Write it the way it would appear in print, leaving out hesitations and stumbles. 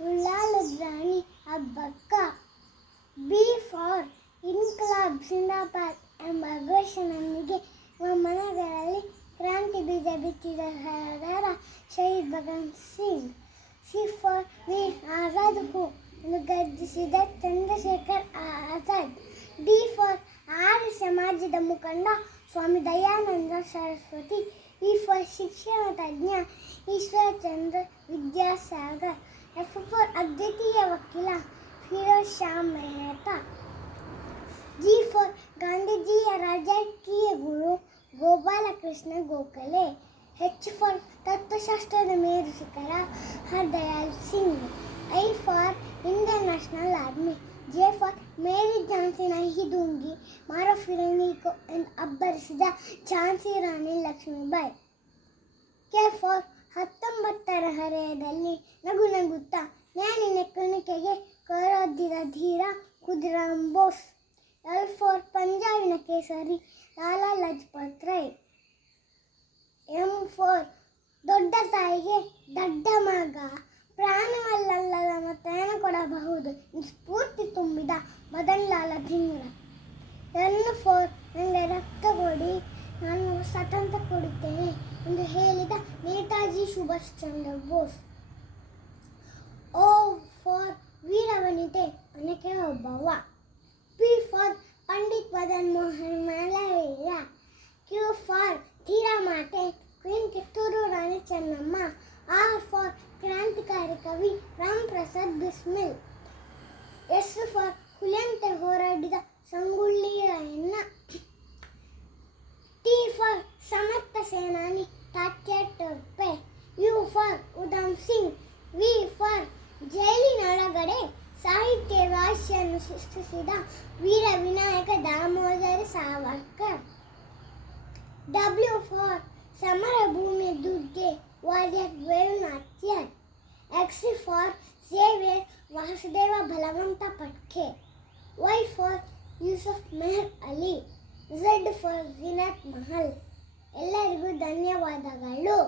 ಉಳ್ಳಾಲದ Rani ಹಬ್ಬಕ್ಕ. B for ಇನ್ಕಲಾಬ್ ಜಿಂದಾಬಾದ್ ಎಂಬ ಘೋಷಣೆಯೊಂದಿಗೆ ಮನೆಗಳಲ್ಲಿ ಕ್ರಾಂತಿ ಬೀಜ ಬಿತ್ತಿದ ಸರ್ದಾರ ಶಹೀದ್ ಭಗತ್ ಸಿಂಗ್. ಸಿ ಫಾರ್ ವೀರ್ ಆಜಾದ್ ಹೋ ಎಂದು ಗರ್ಜಿಸಿದ ಚಂದ್ರಶೇಖರ್ ಆಜಾದ್. ಡಿ ಫಾರ್ ಆರ್ಯ ಸಮಾಜದ ಮುಖಂಡ ಸ್ವಾಮಿ ದಯಾನಂದ ಸರಸ್ವತಿ. ಈ ಫಾರ್ ಶಿಕ್ಷಣ ತಜ್ಞ ಈಶ್ವರಚಂದ್ರ ವಿದ್ಯಾಸಾಗರ್. ಎಫ್ ಫಾರ್ ಅದ್ವಿತೀಯ ವಕೀಲ ಫಿರೋಜ್ ಶಾ ಮೆಹ್ತಾ. ಜಿ ಫಾರ್ ಗಾಂಧೀಜಿಯ ರಾಜಕೀಯ ಗುರು ಗೋಪಾಲಕೃಷ್ಣ ಗೋಖಲೆ. ಎಚ್ ಫಾರ್ ತತ್ವಶಾಸ್ತ್ರದ ಮೇರು ಶಿಖರ Hardayal Singh. I for Indian National Army. J for ಮೇರಿ ಝಾನ್ಸಿ ನಹಿ ದೂಂಗಿ ಮಾರೋ ಫಿರಂಗಿ ಕೋ ಎಂದು ಅಬ್ಬರಿಸಿದ ಝಾನ್ಸಿ ರಾಣಿ ಲಕ್ಷ್ಮೀಬಾಯಿ. ಕೆ ಫಾರ್ 19ರ ಹರೆಯದಲ್ಲಿ ನಗು ನಗುತ್ತಾ ಜ್ಞಾನಿನ ಕುಣಿಕೆಗೆ ಕರೆದೊಯ್ದಿದ ಧೀರ ಖುದಿರಾಮ್ ಬೋಸ್. ಎಲ್ ಫಾರ್ ಪಂಜಾಬಿನ ಕೇಸರಿ ಲಾಲಾ ಲಜಪತ್ ರಾಯ್. ಎಂ ಫಾರ್ ದೊಡ್ಡ ತಾಯಿಗೆ ದಡ್ಡ ಮಗ ಪ್ರಾಣವಲ್ಲದ ಮತದಾನ ಕೊಡಬಹುದು ಎಂದು ಸ್ಫೂರ್ತಿ ತುಂಬಿದ ಮದನ್ ಲಾಲ್ ಧಿಂಗ್ರಾ. ಎನ್ ಫಾರ್ ನನಗೆ ರಕ್ತ ಕೊಡಿ, ನಾನು ಸ್ವಾತಂತ್ರ್ಯ ಕೊಡುತ್ತೇನೆ ಎಂದು ಹೇಳಿದ ನೇತಾಜಿ ಸುಭಾಷ್ ಚಂದ್ರ ಬೋಸ್. ಓ ಫಾರ್ ವೀರವನಿತೆ ನನಗೆ Obavva. P for Pandit Madan Mohan Malaviya. Q for ಧೀರ ಮಾತೆ queen Kittur Rani Chennamma. R for ಕ್ರಾಂತಿಕಾರಿ ಕವಿ ರಾಮ್ ಪ್ರಸಾದ್ ಬಿಸ್ಮಿಲ್. ಎಸ್ ಫಾರ್ ಹುಲಿಯಂತೆ ಹೋರಾಡಿದ ಸಂಗೊಳ್ಳಿ ರಾಯಣ್ಣ. ಟಿ ಫಾರ್ ಸಮರ್ಥ ಸೇನಾನಿ Tatya Tope. U for Udham Singh. V for ಜೈಲಿನೊಳಗಡೆ ಸಾಹಿತ್ಯ ರಾಶಿಯನ್ನು ಸೃಷ್ಟಿಸಿದ ವೀರ ವಿನಾಯಕ ದಾಮೋದರ ಸಾವರ್ಕರ್. ಡಬ್ಲ್ಯೂ ಫಾರ್ ಸಮರ ಭೂಮಿ ದುರ್ಗೆ ವಾರಿಯರ್ ವೇಣುನಾಥ್ಯರ್. X for saviour Vasudev Balwant Phadke. Y for Yusuf Meher Ali. Z for Zinat Mahal. ಎಲ್ಲರಿಗೂ ಧನ್ಯವಾದಗಳು.